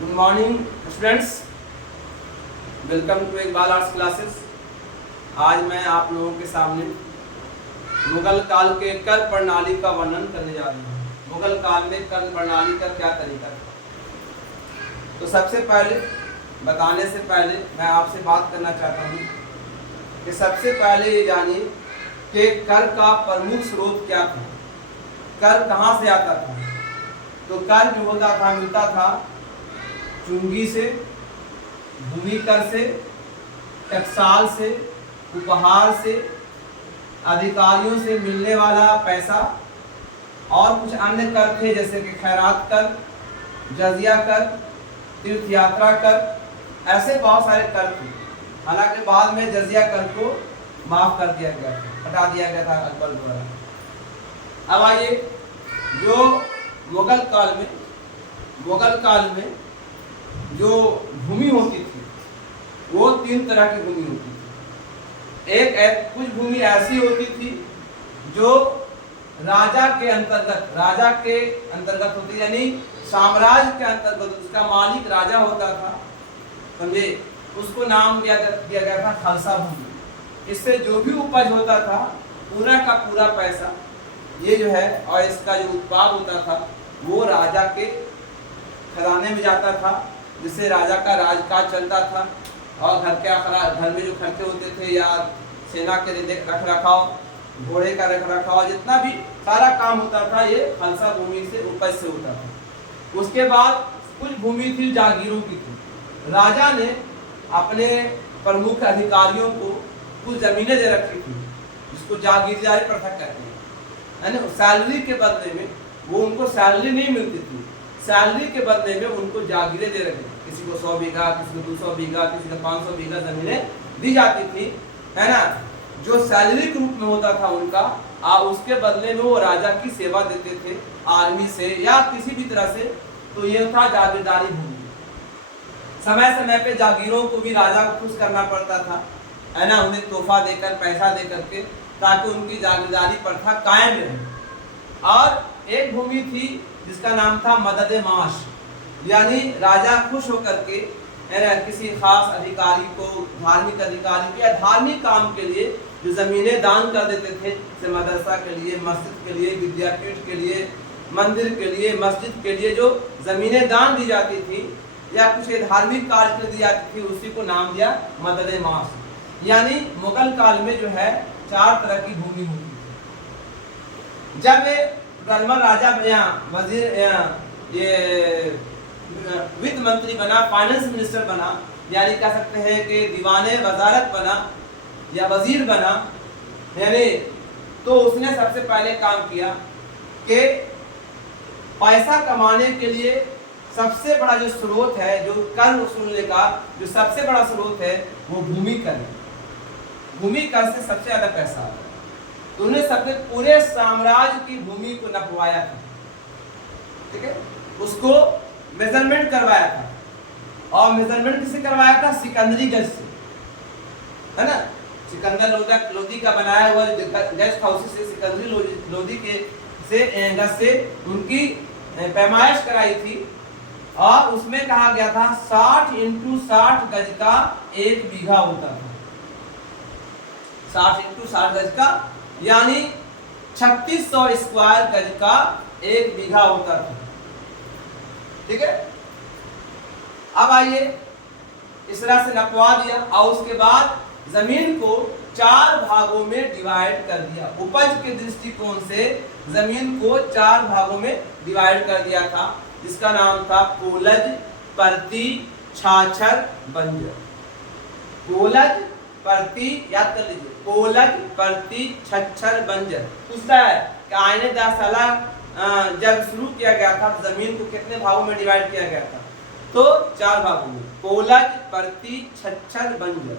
Good morning students, welcome to Iqbal arts classes. आज मैं आप लोगों के सामने मुगल काल के कर प्रणाली का वर्णन करने जा रही हूँ। मुगल काल में कर प्रणाली का क्या तरीका था। तो सबसे पहले बताने से पहले मैं आपसे बात करना चाहता हूँ कि सबसे पहले ये जानिए कि कर का प्रमुख स्रोत क्या था, कर कहाँ से आता था। तो कर जो होता था मिलता था चुंगी से, भूमि कर से, टकसाल से, उपहार से, अधिकारियों से मिलने वाला पैसा और कुछ अन्य कर थे जैसे कि खैरात कर, जजिया कर, तीर्थ यात्रा कर, ऐसे बहुत सारे कर थे। हालांकि बाद में जजिया कर को माफ कर दिया गया था, हटा दिया गया था अकबर द्वारा। अब आइए, जो मुगल काल में जो भूमि होती थी वो तीन तरह की भूमि होती थी। कुछ भूमि ऐसी होती थी जो राजा के अंतर्गत होती, यानी साम्राज्य के अंतर्गत, उसका मालिक राजा होता था, समझे, उसको नाम दिया गया था खालसा भूमि। इससे जो भी उपज होता था पूरा का पूरा पैसा ये जो है और इसका जो उत्पाद होता था वो राजा के खजाने में जाता था, जिससे राजा का राजकाज चलता था। और घर में जो खर्चे होते थे या सेना के रख रखाव, घोड़े का रख रखाव, जितना भी सारा काम होता था ये खालसा भूमि से उपज से होता था। उसके बाद कुछ भूमि थी जागीरों की थी। राजा ने अपने प्रमुख अधिकारियों को कुछ जमीनें दे रखी थी जिसको जागीरदारी प्रथा कहते हैं, यानी सैलरी के बदले में, वो उनको सैलरी नहीं मिलती थी, सैलरी के बदले में उनको जागीरें दे रखी, किसी को 100 बीघा, किसी को 200 बीघा, किसी को 500 बीघा जमीनें दी जाती थी, है ना, जो सैलरी के रूप में होता था उनका। उसके बदले में वो राजा की सेवा देते थे, आर्मी से या किसी भी तरह से। तो ये था जागीरदारी भूमि। समय समय पे जागीरों को भी राजा को खुश करना पड़ता था, है ना, उन्हें तोहफा देकर, पैसा दे करके, ताकि उनकी जागीरदारी प्रथा कायम रहे। और एक भूमि थी जिसका नाम था मदद माश, यानी राजा खुश होकर के किसी खास अधिकारी को, धार्मिक अधिकारी को या धार्मिक काम के लिए जो जमीनें दान कर देते थे, जैसे मदरसा के लिए, मस्जिद के लिए, विद्यापीठ के लिए, मंदिर के लिए, मस्जिद के लिए जो जमीनें दान दी जाती थी या कुछ धार्मिक कार्य के लिए दी जाती थी, उसी को नाम दिया मदद माश। यानी मुगल काल में जो है 4 तरह की भूमि होती थी। जब गलमर राजा वित्त मंत्री बना, फाइनेंस मिनिस्टर बना, यानी कह सकते हैं कि दीवाने वजारत बना या वजीर बना, यानी तो उसने सबसे पहले काम किया कि पैसा कमाने के लिए सबसे बड़ा जो स्रोत है, जो कर वसूलने का जो सबसे बड़ा स्रोत है वो भूमि कर है। भूमि कर से सबसे ज्यादा पैसा आता है। तो उन्हें सबने पूरे साम्राज्य की भूमि को नपवाया था, ठीक है, उसको मेजरमेंट करवाया था। और मेजरमेंट किससे करवाया था? सिकंदरी गज से, है ना, सिकंदर लोदी का बनाया हुआ गज था, उसी से सिकंदरी लोदी के गज से उनकी पैमाइश कराई थी। और उसमें कहा गया था 60 × 60 गज का 1 बीघा होता था। 60 × 60 गज का यानी 3600 स्क्वायर गज का 1 बीघा होता था, ठीक है। अब आइए, इस तरह से नपवा दिया और उसके बाद जमीन को 4 भागों में डिवाइड कर दिया। उपज के दृष्टिकोण से जमीन को 4 भागों में डिवाइड कर दिया था, जिसका नाम था कोलज, परती, छाछर, बंजर। कोलज, परती, याद कर लीजिए, कोलज, परती, छच्छर, बंजर। पूछता है कि आईने दासाला जब शुरू किया गया था जमीन को कितने भागों में डिवाइड किया गया था? तो 4 भागों में, कोलज, परती, छच्छर, बंजर।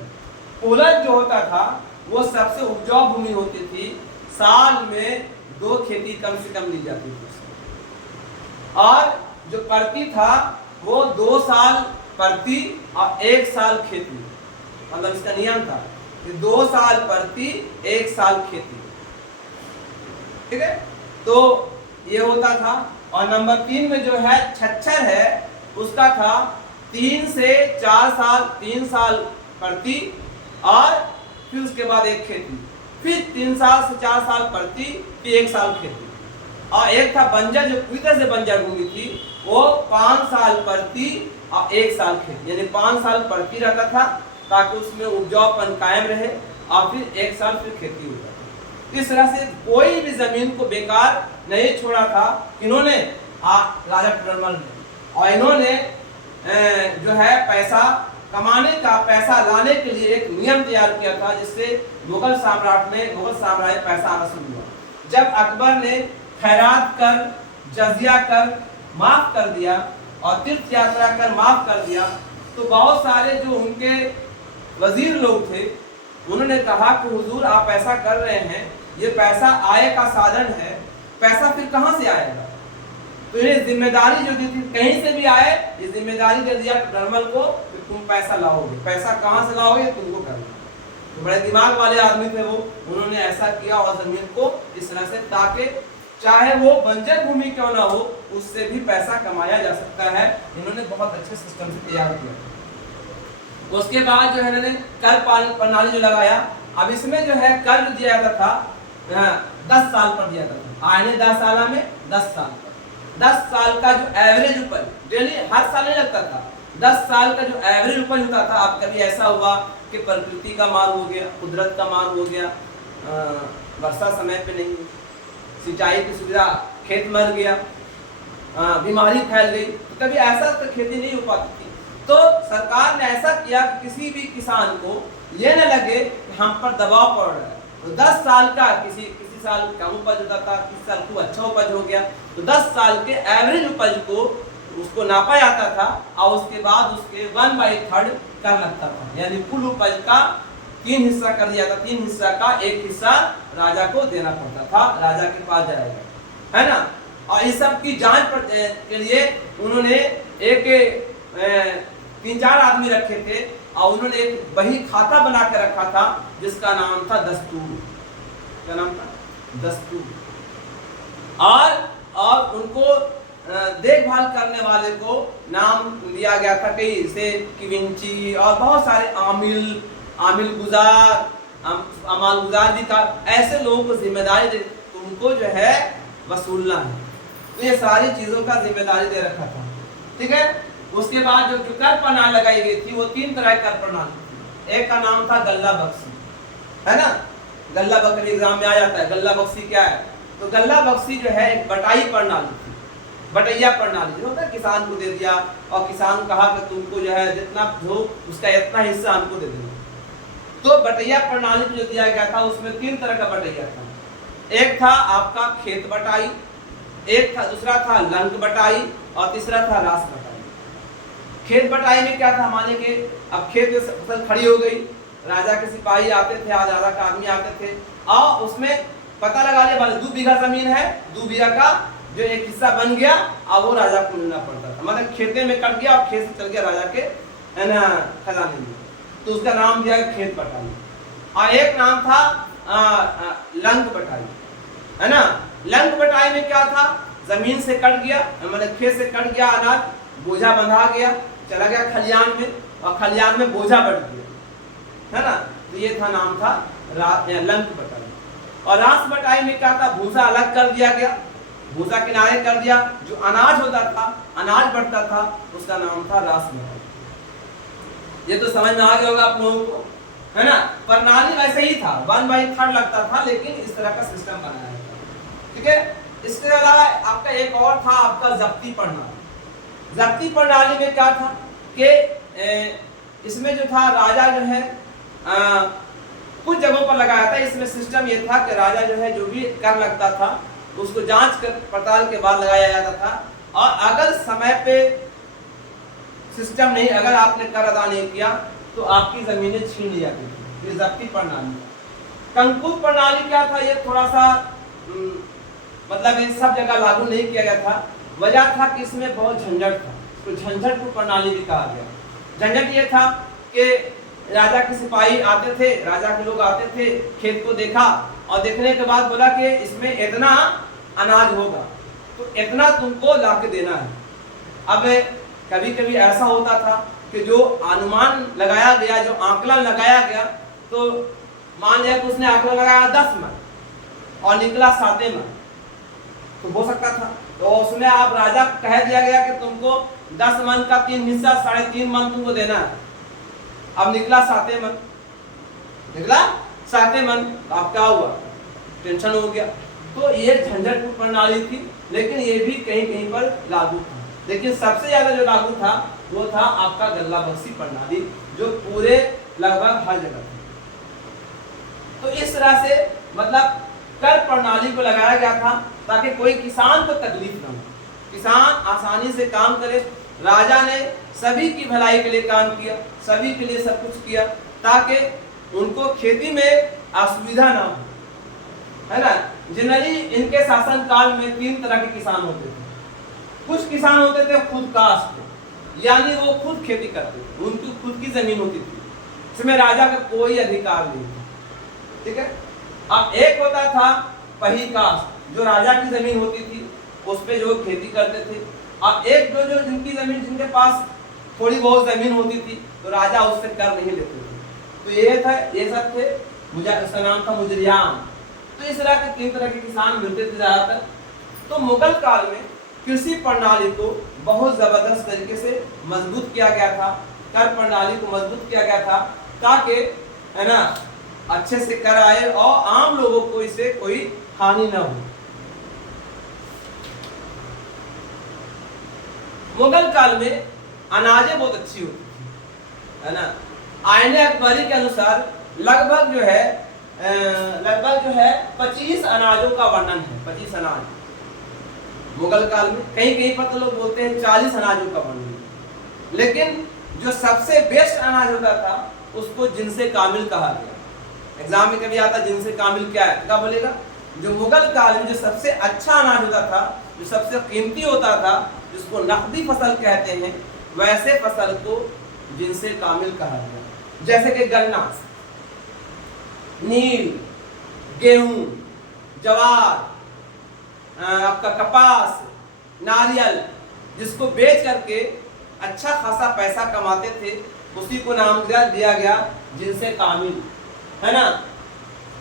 कोलज जो होता था वो सबसे उपजाऊ भूमि होती थी, साल में 2 खेती कम से कम ली जाती थी। और जो परती था वो 2 साल परती और 1 साल खेती, मतलब इसका नियम था कि 2 साल परती 1 साल खेती, ठीक है। तो ये होता था। और नंबर 3 में जो है छच्छर है, उसका था 3 से 4 साल, 3 साल प्रति, और फिर उसके बाद एक खेती, फिर 3 साल से 4 साल प्रति, फिर 1 साल खेती, और एक था बंजर, जो पूरी तरह से बंजर भूमि थी, वो 5 साल प्रति और 1 साल खेती, यानी 5 साल प्रति रहता था ताकि उसमें उपजाऊपन कायम रहे, और फिर 1 साल फिर खेती हो जाती। इस तरह से कोई भी जमीन को बेकार नहीं छोड़ा था इन्होंने, राजा टोडरमल ने। और इन्होंने जो है पैसा कमाने का, पैसा लाने के लिए एक नियम तैयार किया था, जिससे मुगल साम्राज्य पैसा आना शुरू हुआ। जब अकबर ने खैरात कर, जजिया कर माफ कर दिया और तीर्थ यात्रा कर माफ कर दिया, तो बहुत सारे जो उनके वजीर लोग थे उन्होंने कहा कि हुजूर आप ऐसा कर रहे हैं, ये पैसा आय का साधन है, पैसा फिर कहां से आएगा? तो इन्हें जिम्मेदारी जो दी थी, कहीं से भी आए, ये जिम्मेदारी दे दिया टोडरमल को कि तुम पैसा लाओगे, पैसा कहां से लाओगे तुमको करना। तो बड़े दिमाग वाले आदमी थे वो, उन्होंने ऐसा किया और जमीन को इस तरह से, ताकि चाहे वो बंजर भूमि क्यों ना हो, उससे भी पैसा कमाया जा सकता है। इन्होंने बहुत अच्छे सिस्टम से तैयार किया। उसके बाद जो है इन्होंने कर प्रणाली जो लगाया। अब इसमें जो है कर जो दिया जाता था 10 साल पर दिया जाता था, आने 10 साल में 10 साल पर, 10 साल का जो एवरेज उपज, डेली हर साल नहीं लगता था, 10 साल का जो एवरेज उपज होता था। अब कभी ऐसा हुआ कि प्रकृति का मार हो गया, कुदरत का मार हो गया, वर्षा समय पे नहीं, सिंचाई की सुविधा, खेत मर गया, बीमारी फैल गई, तो कभी ऐसा तो खेती नहीं हो पाती थी। तो सरकार ने ऐसा किया कि किसी भी किसान को ये न लगे कि हम पर दबाव पड़ रहा है। तो 10 साल का, किसी साल कम उपज होता था, किसी साल खूब अच्छा उपज हो गया, तो 10 साल के एवरेज उपज को उसको नापा जाता था, और उसके बाद उसके 1/3 कर लगता था, यानी कुल उपज का 3 हिस्सा कर दिया था, 3 हिस्सा का 1 हिस्सा राजा को देना पड़ता था, राजा के पास जाएगा, है ना। और इस सब की जांच के लिए उन्होंने एक 3-4 आदमी रखे थे, और उन्होंने एक बही खाता बना के रखा था जिसका नाम था दस्तूर। क्या नाम था? दस्तूर। और उनको देखभाल करने वाले को नाम दिया गया था, कई से किविंची और बहुत सारे आमिल गुजार, अमाल गुजार भी था। ऐसे लोगों को जिम्मेदारी दे, तुमको जो है वसूलना है, तो ये सारी चीजों का जिम्मेदारी दे रखा था, ठीक है। उसके बाद जो कर प्रणाली लगाई गई थी वो 3 तरह की कर प्रणाली थी। एक का नाम था गल्ला बख्शी, है ना, गल्ला बकरी एग्जाम में आ जाता है। गल्ला बख्शी क्या है? तो गल्ला बख्शी जो है एक बटाई प्रणाली थी, बटैया प्रणाली, जो होता है किसान को दे दिया और किसान कहा कि तुमको जो है जितना हो उसका इतना हिस्सा हमको दे देना। तो बटैया प्रणाली जो दिया गया था उसमें 3 तरह का बटैया था। एक था आपका खेत बटाई, एक था, दूसरा था लंक बटाई, और तीसरा था रास बटाई। खेत बटाई में क्या था, माने कि अब खेत में फसल खड़ी हो गई, राजा के सिपाही आते थे, आज राजा का आदमी आते थे, और उसमें पता लगा लिया 2 बीघा जमीन है, 2 बीघा का जो एक हिस्सा बन गया, अब वो राजा को मिलना पड़ता था, मतलब खेते में कट गया और खेत से चल गया राजा के, है ना, खजाने में, तो उसका नाम दिया खेत बटाई। और एक नाम था लंक बटाई, है ना। लंक बटाई में क्या था, जमीन से कट गया, मतलब खेत से कट गया अनाज, बोझा बंधा गया, चला गया खलियान में, और खलियान में बोझा बढ़ गया, है ना। तो ये था, नाम था लंक बटाई। और रास बटाई में क्या था, भूसा अलग कर दिया गया, भूसा किनारे कर दिया, जो अनाज होता था, अनाज बढ़ता था, उसका नाम था रास बटाई। ये तो समझ में आ गया होगा आप लोगों को, है ना। प्रणाली वैसे ही था, 1/3 लगता था, लेकिन इस तरह का सिस्टम बनाया था, ठीक है। इसके अलावा आपका एक और था, आपका जब्ती प्रणाली। जब्ती प्रणाली में क्या था कि इसमें जो था, राजा जो है कुछ जगहों पर लगाया था। इसमें सिस्टम ये था कि राजा जो है जो भी कर लगता था उसको जांच कर पड़ताल के बाद लगाया जाता था, और अगर समय पे सिस्टम नहीं, अगर आपने कर अदा नहीं किया तो आपकी जमीनें छीन ली जाती थी। ये जब्ती प्रणाली। कंकूस प्रणाली क्या था, ये थोड़ा सा मतलब ये सब जगह लागू नहीं किया गया था। वजह था कि इसमें बहुत झंझट था, तो झंझट को प्रणाली भी कहा गया। झंझट ये था कि राजा के सिपाही आते थे, राजा के लोग आते थे, खेत को देखा, और देखने के बाद बोला कि इसमें इतना अनाज होगा, तो इतना तुमको ला के देना है। अब कभी कभी ऐसा होता था कि जो अनुमान लगाया गया, जो आंकलन लगाया गया, तो मान लिया कि उसने आंकलन लगाया 10 मन और निकला 7 मन, तो हो सकता था। तो उसमें आप राजा कह दिया गया कि तुमको 10 मन का 3 हिस्सा 3.5 मन तुमको देना है। अब निकला 7 मन, निकला 7 मन, तो अब क्या हुआ, टेंशन हो गया। तो ये झंझट प्रणाली थी, लेकिन ये भी कहीं कहीं पर लागू था। लेकिन सबसे ज्यादा जो लागू था वो था आपका गल्ला बख्शी प्रणाली, जो पूरे लगभग हर जगह था। तो इस तरह से मतलब कर प्रणाली को लगाया गया था ताकि कोई किसान को तकलीफ न हो, किसान आसानी से काम करे। राजा ने सभी की भलाई के लिए काम किया, सभी के लिए सब कुछ किया ताकि उनको खेती में असुविधा ना हो, है ना। जनरली इनके शासन काल में 3 तरह के किसान होते थे। कुछ किसान होते थे खुद कास्ट, यानी वो खुद खेती करते थे, उनकी खुद की जमीन होती थी, इसमें राजा का कोई अधिकार नहीं था, ठीक है। अब एक होता था पही कास्ट, जो राजा की जमीन होती थी उस पे जो खेती करते थे। अब एक जो जिनकी जमीन, जिनके पास थोड़ी बहुत जमीन होती थी, तो राजा उससे कर नहीं लेते थे। तो ये था, ये सब थे, उसका नाम था मुजरियान। तो इस तरह के 3 तरह के किसान मिलते थे ज्यादातर। तो मुगल काल में कृषि प्रणाली को बहुत जबरदस्त तरीके से मजबूत किया गया था, कर प्रणाली को मजबूत किया गया था ताकि, है ना, अच्छे से कर आए और आम लोगों को इससे कोई हानि न हो। मुगल काल में अनाजें बहुत अच्छी होती थी, है ना। आईने अकबरी के अनुसार लगभग जो है 25 अनाजों का वर्णन है, 25 अनाज मुगल काल में। कहीं कहीं पर तो लोग बोलते हैं 40 अनाजों का वर्णन है। लेकिन जो सबसे बेस्ट अनाज होता था उसको जिनसे कामिल कहा गया। एग्जाम में कभी आता जिनसे कामिल क्या है, क्या बोलेगा? जो मुगल काल में जो सबसे अच्छा अनाज होता था, जो सबसे कीमती होता था, जिसको नकदी फसल कहते हैं, वैसे फसल को जिनसे कामिल कहा गया। जैसे कि गन्ना, नील, गेहूं, जवार, आपका कपास, नारियल, जिसको बेच करके अच्छा खासा पैसा कमाते थे, उसी को नाम दिया गया जिनसे कामिल, है ना।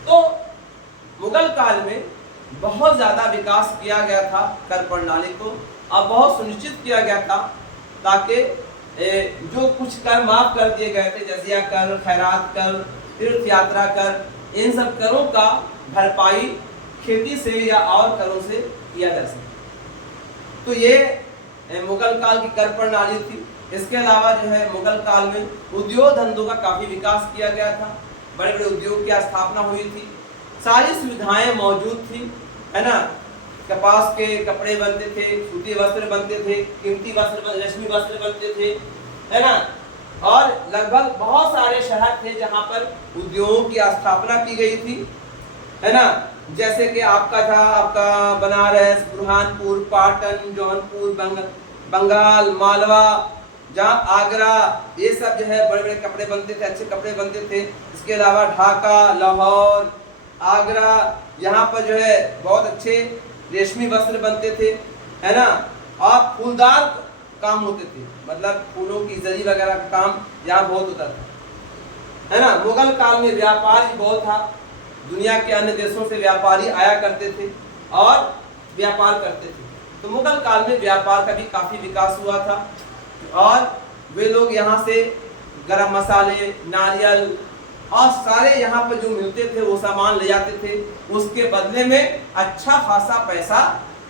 तो मुगल काल में बहुत ज्यादा विकास किया गया था कर प्रणाली को, और बहुत सुनिश्चित किया गया था ताकि जो कुछ कर माफ कर दिए गए थे, जजिया कर, खैरात कर, तीर्थ यात्रा कर, इन सब करों का भरपाई खेती से या और करों से किया जा सके। तो ये मुगल काल की कर प्रणाली थी। इसके अलावा जो है मुगल काल में उद्योग धंधों का काफी विकास किया गया था, बड़े बड़े उद्योग की स्थापना हुई थी, सारी सुविधाएं मौजूद थी, है ना। कपास के कपड़े बनते थे, सूती वस्त्र बनते थे, कीमती वस्त्र, रेशमी वस्त्र बनते थे, है ना। और लगभग बहुत सारे शहर थे जहां पर उद्योगों की स्थापना की गई थी, है ना। जैसे कि आपका था बनारस, बुरहानपुर, पाटन, जौनपुर, बंगाल, मालवा, जहाँ आगरा, ये सब जो है बड़े बड़े कपड़े बनते थे, अच्छे कपड़े बनते थे। इसके अलावा ढाका, लाहौर, आगरा, यहाँ पर जो है बहुत अच्छे रेशमी वस्त्र बनते थे, है ना। और फूलदार काम होते थे, मतलब फूलों की जरी वगैरह का काम यहाँ बहुत होता था, है ना। मुगल काल में व्यापार भी बहुत था, दुनिया के अन्य देशों से व्यापारी आया करते थे और व्यापार करते थे। तो मुगल काल में व्यापार का भी काफी विकास हुआ था, और वे लोग यहाँ से गरम मसाले, नारियल और सारे यहाँ पर जो मिलते थे वो सामान ले जाते थे, उसके बदले में अच्छा खासा पैसा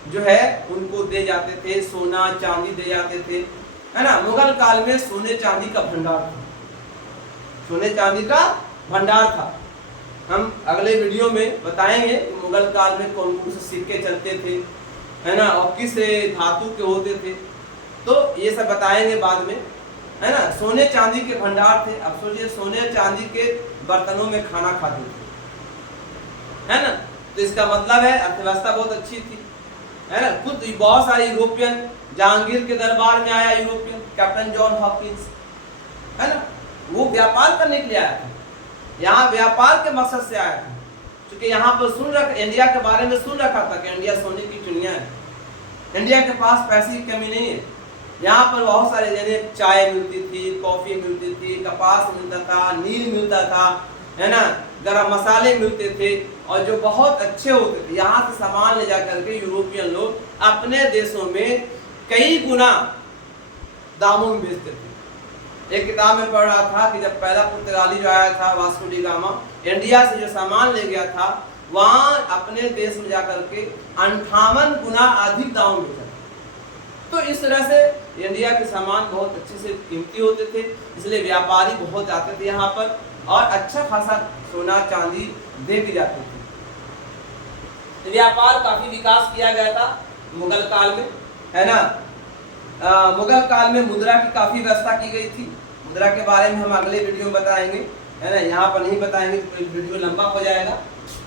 जो है उनको दे जाते थे, सोना चांदी दे जाते थे, है ना। मुगल काल में सोने चांदी का भंडार था, सोने चांदी का भंडार था। हम अगले वीडियो में बताएंगे कि मुगल काल में कौन कौन से सिक्के चलते थे, है ना, और किस धातु के होते थे, तो ये सब बताएंगे बाद में, है ना। सोने चांदी के भंडार थे। अब सोचिए, सोने चांदी के बर्तनों में खाना खाते थे, है ना। तो इसका मतलब है अर्थव्यवस्था बहुत अच्छी थी, है ना। खुद बहुत सारे यूरोपियन, जहांगीर के दरबार में आया यूरोपियन कैप्टन जॉन हॉकिंस, है ना, वो व्यापार करने के लिए आया था, यहाँ व्यापार के मकसद से आया था। क्योंकि यहाँ पर इंडिया के बारे में सुन रखा था कि इंडिया सोने की चिड़िया है, इंडिया के पास पैसे की कमी नहीं है, यहाँ पर बहुत सारे जैसे चाय मिलती थी, कॉफी मिलती थी, कपास मिलता था, नील मिलता था, है ना, गरम मसाले मिलते थे और जो बहुत अच्छे होते थे। यहाँ से सामान ले जा करके यूरोपियन लोग अपने देशों में कई गुना दामों में बेचते थे। एक किताब में पढ़ रहा था कि जब पहला पुर्तगाली जो आया था वास्को डी गामा, इंडिया से जो सामान ले गया था वहाँ अपने देश में जाकर के 58 गुना अधिक दाम में बेचा। तो इस तरह से इंडिया के सामान बहुत अच्छे से कीमती होते थे, इसलिए व्यापारी बहुत आते थे यहाँ पर और अच्छा खासा सोना चांदी दे दी जाती थी। व्यापार काफी विकास किया गया था मुगल काल में, है ना। मुगल काल में मुद्रा की काफी व्यवस्था की गई थी। मुद्रा के बारे में हम अगले वीडियो में बताएंगे, है ना, यहाँ पर नहीं बताएंगे तो वीडियो लंबा हो जाएगा।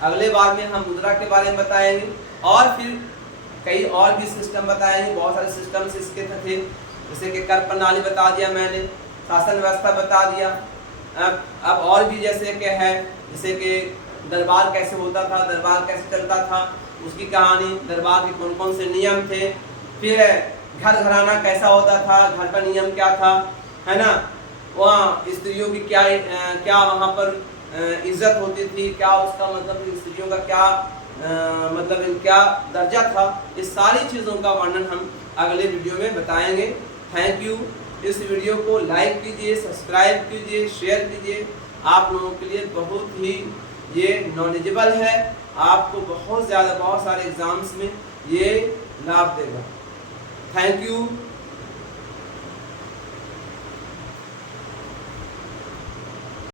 अगले बार में हम मुद्रा के बारे में बताएंगे और फिर कई और भी सिस्टम बताएंगे। बहुत सारे सिस्टम इसके थे, जैसे कि कर प्रणाली बता दिया मैंने, शासन व्यवस्था बता दिया। अब और भी जैसे कि है, जैसे कि दरबार कैसे होता था, दरबार कैसे चलता था, उसकी कहानी, दरबार के कौन कौन से नियम थे, फिर घर घराना कैसा होता था, घर का नियम क्या था, है ना, वहाँ स्त्रियों की क्या वहाँ पर इज्जत होती थी, क्या उसका मतलब स्त्रियों का क्या मतलब क्या दर्जा था। इस सारी चीज़ों का वर्णन हम अगले वीडियो में बताएंगे। Thank you. इस वीडियो को लाइक कीजिए, सब्सक्राइब कीजिए, शेयर कीजिए। आप लोगों के लिए बहुत ही ये नॉलेजेबल है, आपको बहुत सारे एग्जाम्स में ये लाभ देगा। Thank you.